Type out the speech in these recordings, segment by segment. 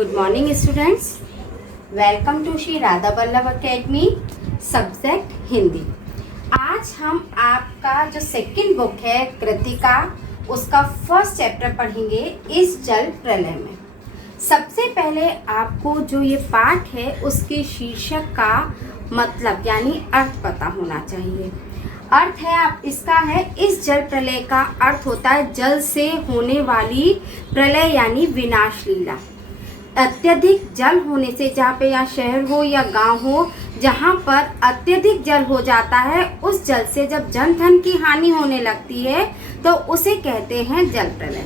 Good morning students, welcome to Shri Radha Vallabh academy subject Hindi. आज हम आपका जो सेकंड बुक है कृतिका, उसका फर्स्ट चैप्टर पढ़ेंगे इस जल प्रलय में। सबसे पहले आपको जो ये पाठ है उसके शीर्षक का मतलब यानी अर्थ पता होना चाहिए। अर्थ है आप इसका है इस जल प्रलय का अर्थ होता है जल से होने वाली प्रलय यानी विनाश लीला। अत्यधिक जल होने से, जहाँ पे या शहर हो या गांव हो, जहाँ पर अत्यधिक जल हो जाता है, उस जल से जब जन धन की हानि होने लगती है तो उसे कहते हैं जल प्रलय।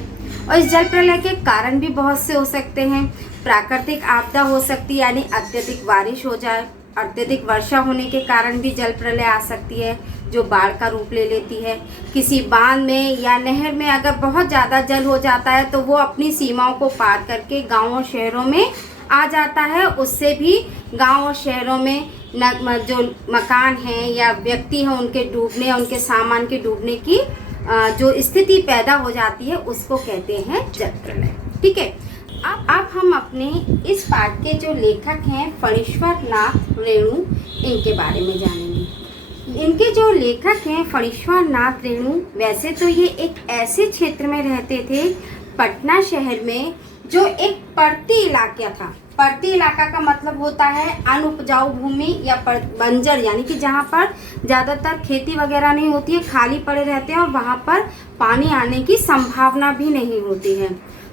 और इस जल प्रलय के कारण भी बहुत से हो सकते हैं। प्राकृतिक आपदा हो सकती है यानी अत्यधिक बारिश हो जाए, अत्यधिक वर्षा होने के कारण भी जल प्रलय आ सकती है जो बाढ़ का रूप ले लेती है। किसी बांध में या नहर में अगर बहुत ज़्यादा जल हो जाता है तो वो अपनी सीमाओं को पार करके गाँव और शहरों में आ जाता है। उससे भी गाँव और शहरों में जो मकान हैं या व्यक्ति हैं उनके डूबने या उनके सामान के डूबने की जो स्थिति पैदा हो जाती है उसको कहते हैं जल प्रलय। ठीक है, अब हम अपने इस पाठ के जो लेखक हैं फणीश्वर नाथ रेणु, इनके बारे में जानेंगे। इनके जो लेखक हैं फणीश्वर नाथ रेणु, वैसे तो ये एक ऐसे क्षेत्र में रहते थे पटना शहर में जो एक पड़ती इलाका था। पड़ती इलाका का मतलब होता है अनुपजाऊ भूमि या बंजर, यानी कि जहाँ पर ज़्यादातर खेती वगैरह नहीं होती है, खाली पड़े रहते हैं और वहाँ पर पानी आने की संभावना भी नहीं होती है।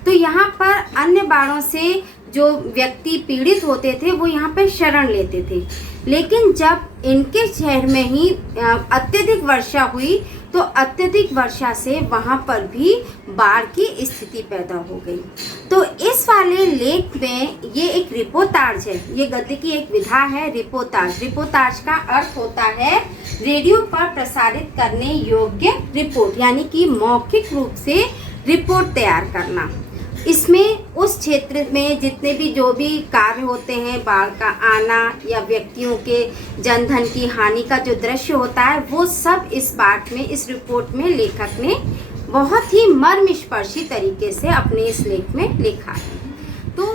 तो यहाँ पर अन्य बाढ़ों से जो व्यक्ति पीड़ित होते थे वो यहाँ पे शरण लेते थे। लेकिन जब इनके शहर में ही अत्यधिक वर्षा हुई तो अत्यधिक वर्षा से वहाँ पर भी बाढ़ की स्थिति पैदा हो गई। तो इस वाले लेख में ये एक रिपोर्टाज है, ये गद्य की एक विधा है रिपोर्टाज। रिपोर्टाज का अर्थ होता है रेडियो पर प्रसारित करने योग्य रिपोर्ट, यानी कि मौखिक रूप से रिपोर्ट तैयार करना। इसमें उस क्षेत्र में जितने भी जो भी कार्य होते हैं, बाढ़ का आना या व्यक्तियों के जन धन की हानि का जो दृश्य होता है, वो सब इस पाठ में, इस रिपोर्ट में लेखक ने बहुत ही मर्मस्पर्शी तरीके से अपने इस लेख में लिखा है। तो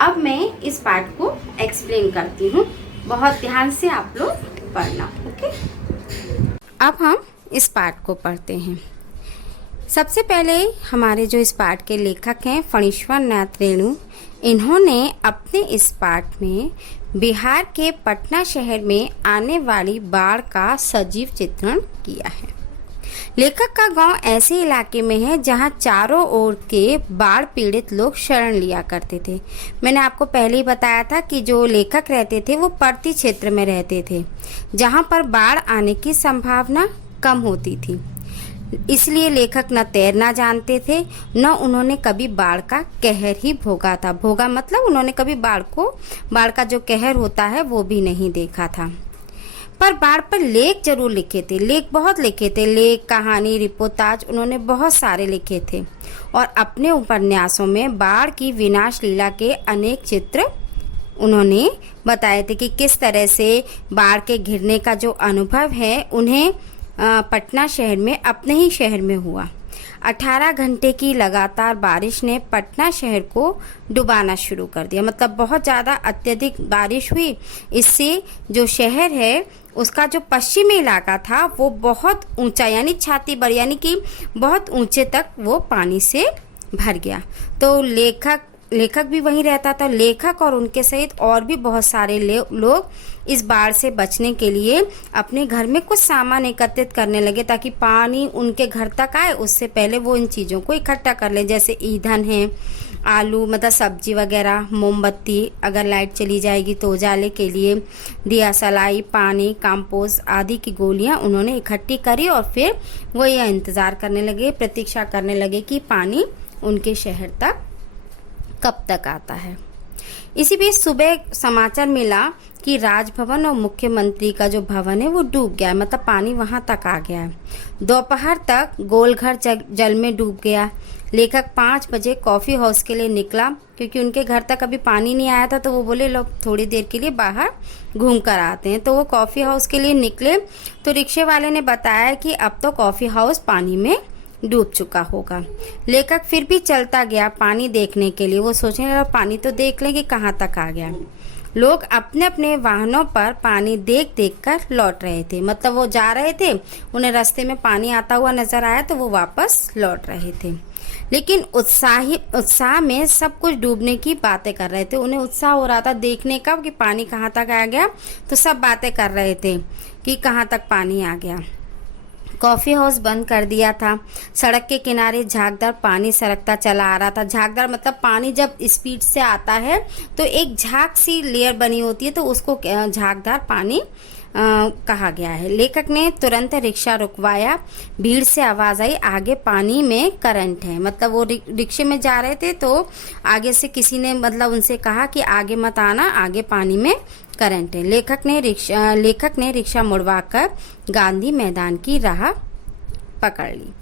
अब मैं इस पाठ को एक्सप्लेन करती हूँ, बहुत ध्यान से आप लोग पढ़ना। ओके, अब हम इस पाठ को पढ़ते हैं। सबसे पहले हमारे जो इस पाठ के लेखक हैं फणीश्वर नाथ रेणु, इन्होंने अपने इस पाठ में बिहार के पटना शहर में आने वाली बाढ़ का सजीव चित्रण किया है। लेखक का गांव ऐसे इलाके में है जहां चारों ओर के बाढ़ पीड़ित लोग शरण लिया करते थे। मैंने आपको पहले ही बताया था कि जो लेखक रहते थे वो पर्वतीय क्षेत्र में रहते थे जहां पर बाढ़ आने की संभावना कम होती थी। इसलिए लेखक न तैरना जानते थे, न उन्होंने कभी बाढ़ का कहर ही भोगा था। भोगा मतलब उन्होंने कभी बाढ़ का जो कहर होता है वो भी नहीं देखा था। पर बाढ़ पर लेख जरूर लिखे थे, लेख बहुत लिखे थे, लेख, कहानी, रिपोर्टाज उन्होंने बहुत सारे लिखे थे। और अपने उपन्यासों में बाढ़ की विनाश लीला के अनेक चित्र उन्होंने बताए थे कि किस तरह से बाढ़ के घिरने का जो अनुभव है उन्हें पटना शहर में, अपने ही शहर में हुआ। 18 घंटे की लगातार बारिश ने पटना शहर को डुबाना शुरू कर दिया। मतलब बहुत ज़्यादा अत्यधिक बारिश हुई, इससे जो शहर है उसका जो पश्चिमी इलाका था वो बहुत ऊंचा यानी छाती भर, यानी कि बहुत ऊंचे तक वो पानी से भर गया। तो लेखक भी वहीं रहता था। लेखक और उनके सहित और भी बहुत सारे लोग इस बाढ़ से बचने के लिए अपने घर में कुछ सामान एकत्रित करने लगे ताकि पानी उनके घर तक आए उससे पहले वो इन चीज़ों को इकट्ठा कर लें, जैसे ईंधन है, आलू मतलब सब्जी वगैरह, मोमबत्ती अगर लाइट चली जाएगी तो उजाले के लिए, दिया सलाई, पानी, कंपोस्ट आदि की गोलियां उन्होंने इकट्ठी करी। और फिर वो यह इंतज़ार करने लगे, प्रतीक्षा करने लगे कि पानी उनके शहर तक कब तक आता है। इसी बीच सुबह समाचार मिला कि राजभवन और मुख्यमंत्री का जो भवन है वो डूब गया, मतलब पानी वहां तक आ गया है। दोपहर तक गोलघर जल में डूब गया। लेखक 5 बजे कॉफ़ी हाउस के लिए निकला क्योंकि उनके घर तक अभी पानी नहीं आया था। तो वो बोले लोग थोड़ी देर के लिए बाहर घूम कर आते हैं। तो वो कॉफ़ी हाउस के लिए निकले तो रिक्शे वाले ने बताया कि अब तो कॉफ़ी हाउस पानी में डूब चुका होगा। लेखक फिर भी चलता गया पानी देखने के लिए। वो सोचने लगा पानी तो देख लें कि कहाँ तक आ गया। लोग अपने अपने वाहनों पर पानी देख देख कर लौट रहे थे। मतलब वो जा रहे थे, उन्हें रास्ते में पानी आता हुआ नजर आया तो वो वापस लौट रहे थे। लेकिन उत्साह में सब कुछ डूबने की बातें कर रहे थे। उन्हें उत्साह हो रहा था देखने का कि पानी कहाँ तक आ गया, तो सब बातें कर रहे थे कि कहाँ तक पानी आ गया। कॉफ़ी हाउस बंद कर दिया था। सड़क के किनारे झागदार पानी सरकता चला आ रहा था। झागदार मतलब पानी जब स्पीड से आता है तो एक झाग सी लेयर बनी होती है, तो उसको झागदार पानी कहा गया है। लेखक ने तुरंत रिक्शा रुकवाया। भीड़ से आवाज़ आई, आगे पानी में करंट है। मतलब वो रिक्शे में जा रहे थे तो आगे से किसी ने मतलब उनसे कहा कि आगे मत आना, आगे पानी में करंट है। लेखक ने रिक्शा मुड़वाकर गांधी मैदान की राह पकड़ ली।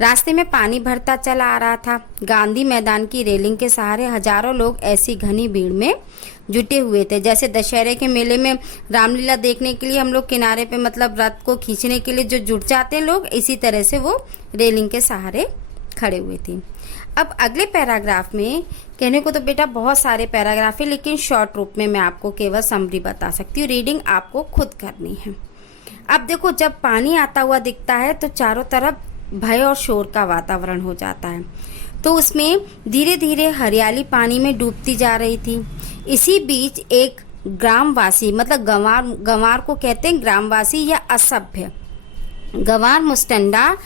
रास्ते में पानी भरता चला आ रहा था। गांधी मैदान की रेलिंग के सहारे हजारों लोग ऐसी घनी भीड़ में जुटे हुए थे जैसे दशहरे के मेले में रामलीला देखने के लिए हम लोग किनारे पे मतलब रथ को खींचने के लिए जो जुट जाते हैं लोग, इसी तरह से वो रेलिंग के सहारे खड़े हुए थे। अब अगले पैराग्राफ में कहने को तो बेटा बहुत सारे पैराग्राफ है, लेकिन शॉर्ट रूप में मैं आपको केवल समरी बता सकती हूँ। रीडिंग आपको खुद करनी है। अब देखो, जब पानी आता हुआ दिखता है तो चारों तरफ भय और शोर का वातावरण हो जाता है। तो उसमें धीरे धीरे हरियाली पानी में डूबती जा रही थी। इसी बीच एक ग्रामवासी, मतलब गंवार को कहते हैं ग्रामवासी या असभ्य, गंवार मुस्टंडा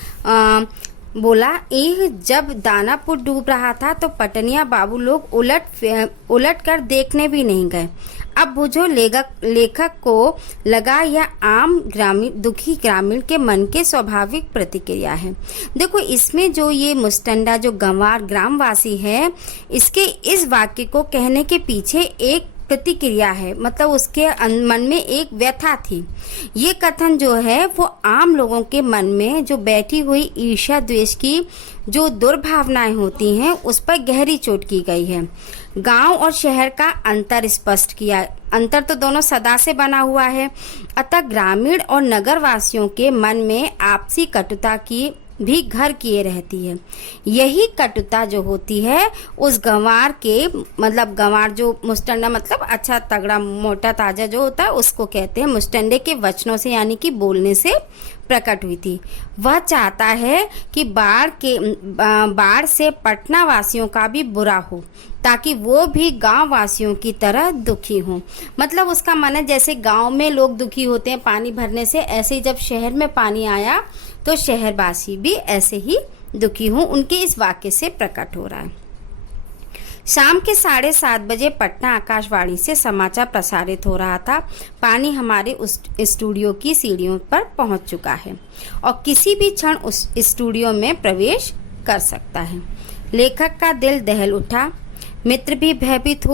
बोला, जब दानापुर डूब रहा था तो पटनिया बाबू लोग उलट कर देखने भी नहीं गए। अब बुझो लेखक को लगा यह आम दुखी ग्रामीण के मन के स्वाभाविक प्रतिक्रिया है। देखो, इसमें जो ये मुस्टंडा जो गंवार ग्रामवासी है, इसके इस वाक्य को कहने के पीछे एक प्रतिक्रिया है, मतलब उसके मन में एक व्यथा थी। ये कथन जो है वो आम लोगों के मन में जो बैठी हुई ईर्ष्या द्वेष की जो दुर्भावनाएं होती हैं उस पर गहरी चोट की गई है। गांव और शहर का अंतर स्पष्ट किया। अंतर तो दोनों सदा से बना हुआ है, अतः ग्रामीण और नगर वासियों के मन में आपसी कटुता की भी घर किए रहती है। यही कटुता जो होती है उस गंवार के, मतलब गंवार जो मुस्टंडा मतलब अच्छा तगड़ा मोटा ताजा जो होता है उसको कहते हैं, मुस्टंडे के वचनों से यानी कि बोलने से प्रकट हुई थी। वह चाहता है कि बाढ़ से पटना वासियों का भी बुरा हो ताकि वो भी गांव वासियों की तरह दुखी हों। मतलब उसका मन है जैसे गांव में लोग दुखी होते हैं पानी भरने से, ऐसे ही जब शहर में पानी आया तो शहरवासी भी ऐसे ही दुखी हों। उनके इस वाक्य से प्रकट हो रहा है। शाम के 7:30 बजे पटना आकाशवाणी से समाचार प्रसारित हो रहा था। पानी हमारे उस स्टूडियो की सीढ़ियों पर पहुंच चुका है और किसी भी क्षण उस स्टूडियो में प्रवेश कर सकता है। लेखक का दिल दहल उठा। मित्र भी भयभीत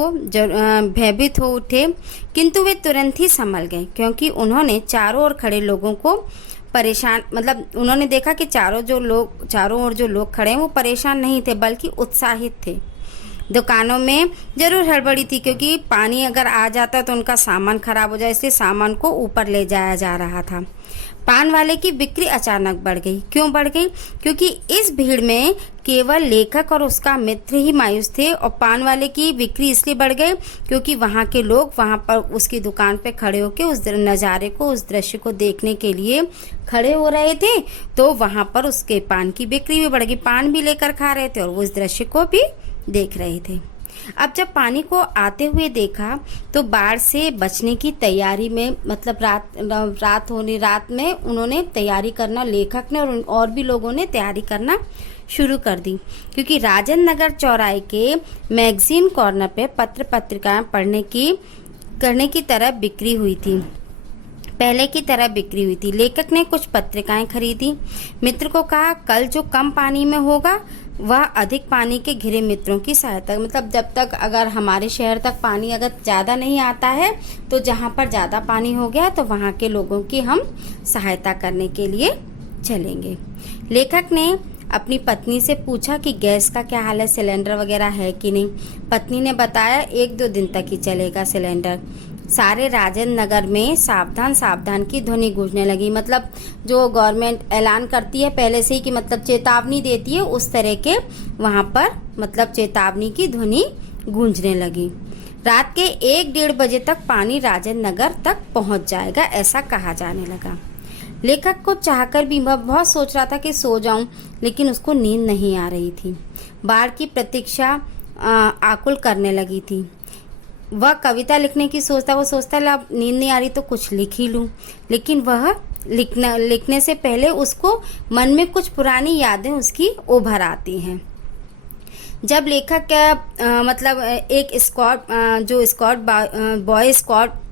हो उठे, किंतु वे तुरंत ही संभल गए क्योंकि उन्होंने चारों ओर खड़े लोगों को परेशान, मतलब उन्होंने देखा कि चारों ओर जो लोग खड़े हैं वो परेशान नहीं थे बल्कि उत्साहित थे। दुकानों में जरूर हड़बड़ी थी क्योंकि पानी अगर आ जाता तो उनका सामान खराब हो जाए, इसलिए सामान को ऊपर ले जाया जा रहा था। पान वाले की बिक्री अचानक बढ़ गई। क्यों बढ़ गई? क्योंकि इस भीड़ में केवल लेखक और उसका मित्र ही मायूस थे। और पान वाले की बिक्री इसलिए बढ़ गई क्योंकि वहाँ के लोग वहाँ पर उसकी दुकान पे खड़े होकर उस नज़ारे को, उस दृश्य को देखने के लिए खड़े हो रहे थे। तो वहाँ पर उसके पान की बिक्री भी बढ़ गई। पान भी लेकर खा रहे थे और वो उस दृश्य को भी देख रहे थे। अब जब पानी को आते हुए देखा तो बाढ़ से बचने की तैयारी में, मतलब रात में उन्होंने तैयारी करना, लेखक ने और भी लोगों ने तैयारी करना शुरू कर दी क्योंकि राजेंद्र नगर चौराहे के मैगजीन कॉर्नर पे पत्र पत्रिकाएं करने की तरह बिक्री हुई थी। पहले की तरह बिक्री हुई थी। लेखक ने कुछ पत्रिकाएं खरीदी। मित्र को कहा कल जो कम पानी में होगा वह अधिक पानी के घिरे मित्रों की सहायता, मतलब जब तक अगर हमारे शहर तक पानी अगर ज़्यादा नहीं आता है तो जहाँ पर ज़्यादा पानी हो गया तो वहाँ के लोगों की हम सहायता करने के लिए चलेंगे। लेखक ने अपनी पत्नी से पूछा कि गैस का क्या हाल है, सिलेंडर वगैरह है कि नहीं। पत्नी ने बताया 1-2 दिन तक ही चलेगा सिलेंडर। सारे राजेंद्र नगर में सावधान सावधान की ध्वनि गूंजने लगी। मतलब जो गवर्नमेंट ऐलान करती है पहले से ही कि मतलब चेतावनी देती है, उस तरह के वहाँ पर मतलब चेतावनी की ध्वनि गूंजने लगी। रात के 1-1:30 बजे तक पानी राजेंद्र नगर तक पहुँच जाएगा, ऐसा कहा जाने लगा। लेखक को चाहकर भी वह बहुत सोच रहा था कि सो जाऊं, लेकिन उसको नींद नहीं आ रही थी। बाढ़ की प्रतीक्षा आकुल करने लगी थी। वह कविता लिखने की सोचता, वो सोचता अब नींद नहीं आ रही तो कुछ लिख ही लूं, लेकिन वह लिखने से पहले उसको मन में कुछ पुरानी यादें उसकी उभर आती हैं। जब लेखक मतलब एक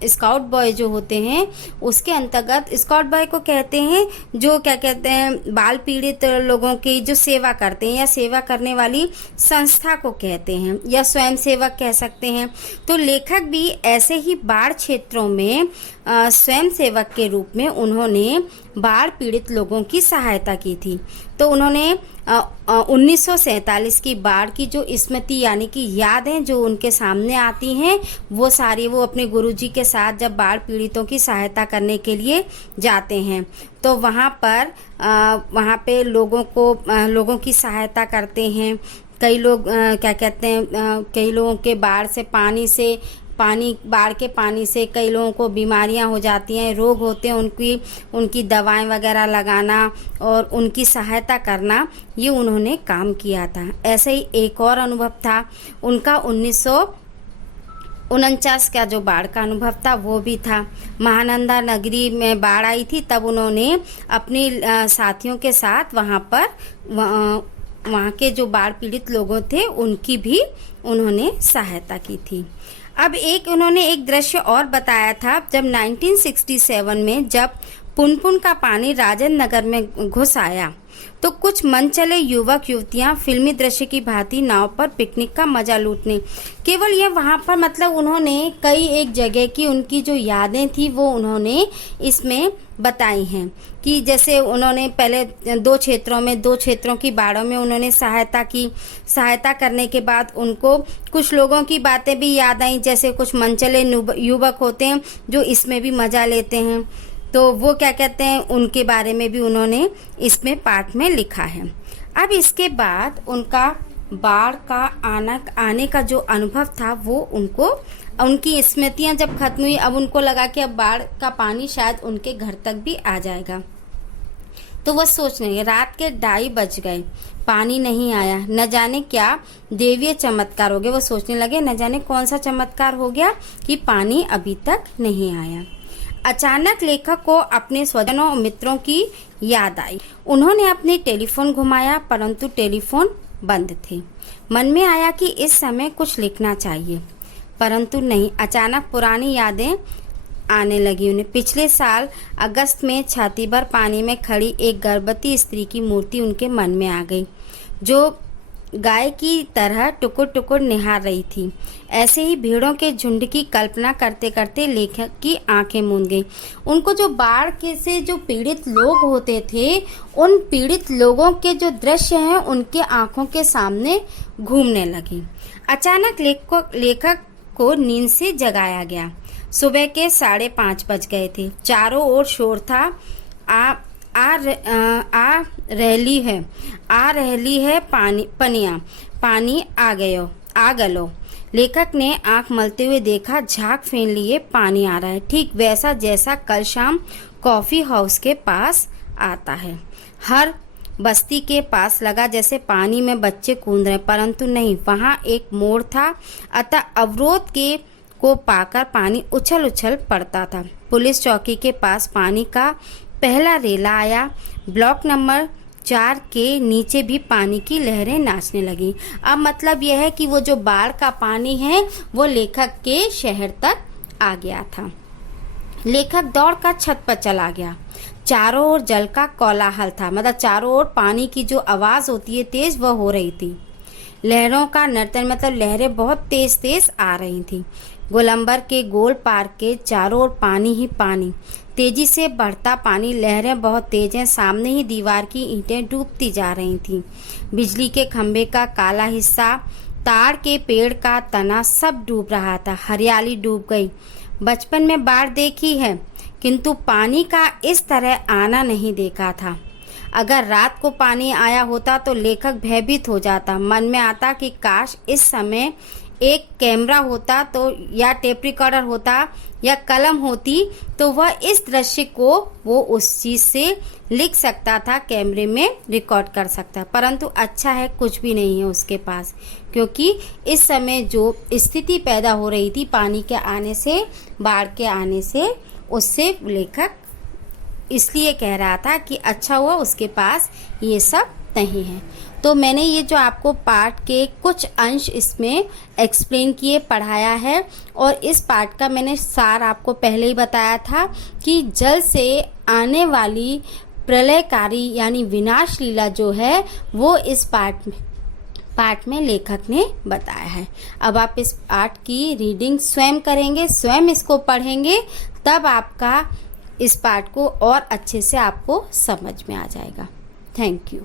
स्काउट बॉय जो होते हैं, उसके अंतर्गत स्काउट बॉय को कहते हैं जो क्या कहते हैं, बाल पीड़ित लोगों की जो सेवा करते हैं या सेवा करने वाली संस्था को कहते हैं, या स्वयं सेवक कह सकते हैं। तो लेखक भी ऐसे ही बाढ़ क्षेत्रों में स्वयं सेवक के रूप में उन्होंने बाढ़ पीड़ित लोगों की सहायता की थी। तो उन्होंने 1947 की बाढ़ की जो स्मृति यानी कि यादें जो उनके सामने आती हैं, वो सारी वो अपने गुरुजी के साथ जब बाढ़ पीड़ितों की सहायता करने के लिए जाते हैं तो वहाँ पे लोगों की सहायता करते हैं। कई लोग क्या कहते हैं, कई लोगों के बाढ़ के पानी से कई लोगों को बीमारियां हो जाती हैं, रोग होते हैं, उनकी दवाएं वगैरह लगाना और उनकी सहायता करना, ये उन्होंने काम किया था। ऐसे ही एक और अनुभव था उनका 1949 का जो बाढ़ का अनुभव था वो भी था। महानंदा नगरी में बाढ़ आई थी, तब उन्होंने अपने साथियों के साथ वहाँ के जो बाढ़ पीड़ित लोगों थे उनकी भी उन्होंने सहायता की थी। अब उन्होंने एक दृश्य और बताया था, जब 1967 में जब पुनपुन का पानी राजेंद्र नगर में घुस आया तो कुछ मनचले युवक युवतियां फिल्मी दृश्य की भांति नाव पर पिकनिक का मजा लूटने, केवल ये वहां पर मतलब उन्होंने कई एक जगह की उनकी जो यादें थी वो उन्होंने इसमें बताई हैं कि जैसे उन्होंने पहले दो क्षेत्रों की बाढ़ों में उन्होंने सहायता करने के बाद उनको कुछ लोगों की बातें भी याद आई, जैसे कुछ मनचले युवक होते हैं जो इसमें भी मजा लेते हैं, तो वो क्या कहते हैं उनके बारे में भी उन्होंने इसमें पाठ में लिखा है। अब इसके बाद उनका बाढ़ का आने का जो अनुभव था वो उनकी स्मृतियां जब खत्म हुई, अब उनको लगा कि अब बाढ़ का पानी शायद उनके घर तक भी आ जाएगा। तो वह सोच रहे रात के 2:30 बज गए, पानी नहीं आया, न जाने क्या देवीय चमत्कार हो गया। वो सोचने लगे न जाने कौन सा चमत्कार हो गया कि पानी अभी तक नहीं आया। अचानक लेखक को अपने स्वजनों और मित्रों की याद आई। उन्होंने अपने टेलीफोन घुमाया परंतु टेलीफोन बंद थे। मन में आया कि इस समय कुछ लिखना चाहिए, परंतु नहीं। अचानक पुरानी यादें आने लगी उन्हें। पिछले साल अगस्त में छाती भर पानी में खड़ी एक गर्भवती स्त्री की मूर्ति उनके मन में आ गई, जो गाय की तरह टुकुर टुकुर निहार रही थी। ऐसे ही भीड़ों के झुंड की कल्पना करते करते लेखक की आंखें मूंद गई। उनको जो बाढ़ के से जो पीड़ित लोग होते थे, उन पीड़ित लोगों के जो दृश्य हैं उनके आंखों के सामने घूमने लगी। अचानक लेखक को नींद से जगाया गया। सुबह के 5:30 बज गए थे। चारों ओर शोर था। आ रहली है पानी आ गलो। लेखक ने आंख मलते हुए देखा, झाग फेन लिए पानी आ रहा है, ठीक वैसा जैसा कल शाम कॉफी हाउस के पास आता है। हर बस्ती के पास लगा जैसे पानी में बच्चे कूद रहे, परंतु नहीं, वहां एक मोड़ था, अतः अवरोध को पाकर पानी उछल उछल पड़ता था। पुलिस चौकी के पास पानी का पहला रेला आया। ब्लॉक नंबर 4 के नीचे भी पानी की लहरें नाचने लगी। अब मतलब यह है कि वो जो बाढ़ का पानी है वो लेखक के शहर तक आ गया था। लेखक दौड़कर छत पर चला गया। चारों ओर जल का कोलाहल था, मतलब चारों ओर पानी की जो आवाज होती है तेज, वह हो रही थी। लहरों का नर्तन, मतलब लहरें बहुत तेज तेज आ रही थी। गोलंबर के गोल पार्क के चारों ओर पानी ही पानी, तेजी से बढ़ता पानी। लहरें बहुत तेज हैं। सामने ही दीवार की ईंटें डूबती जा रही थीं। बिजली के खंभे का काला हिस्सा, ताड़ के पेड़ का तना सब डूब रहा था। हरियाली डूब गई। बचपन में बाढ़ देखी है, किंतु पानी का इस तरह आना नहीं देखा था। अगर रात को पानी आया होता तो लेखक भयभीत हो जाता। मन में आता कि काश इस समय एक कैमरा होता तो, या टेप रिकॉर्डर होता, या कलम होती, तो वह इस दृश्य को वो उस चीज़ से लिख सकता था, कैमरे में रिकॉर्ड कर सकता। परंतु अच्छा है कुछ भी नहीं है उसके पास, क्योंकि इस समय जो स्थिति पैदा हो रही थी पानी के आने से, बाढ़ के आने से, उससे लेखक इसलिए कह रहा था कि अच्छा हुआ उसके पास ये सब नहीं है। तो मैंने ये जो आपको पाठ के कुछ अंश इसमें एक्सप्लेन किए, पढ़ाया है, और इस पाठ का मैंने सार आपको पहले ही बताया था कि जल से आने वाली प्रलयकारी यानी विनाश लीला जो है वो इस पाठ में लेखक ने बताया है। अब आप इस पाठ की रीडिंग स्वयं करेंगे, स्वयं इसको पढ़ेंगे, तब आपका इस पाठ को और अच्छे से आपको समझ में आ जाएगा। Thank you.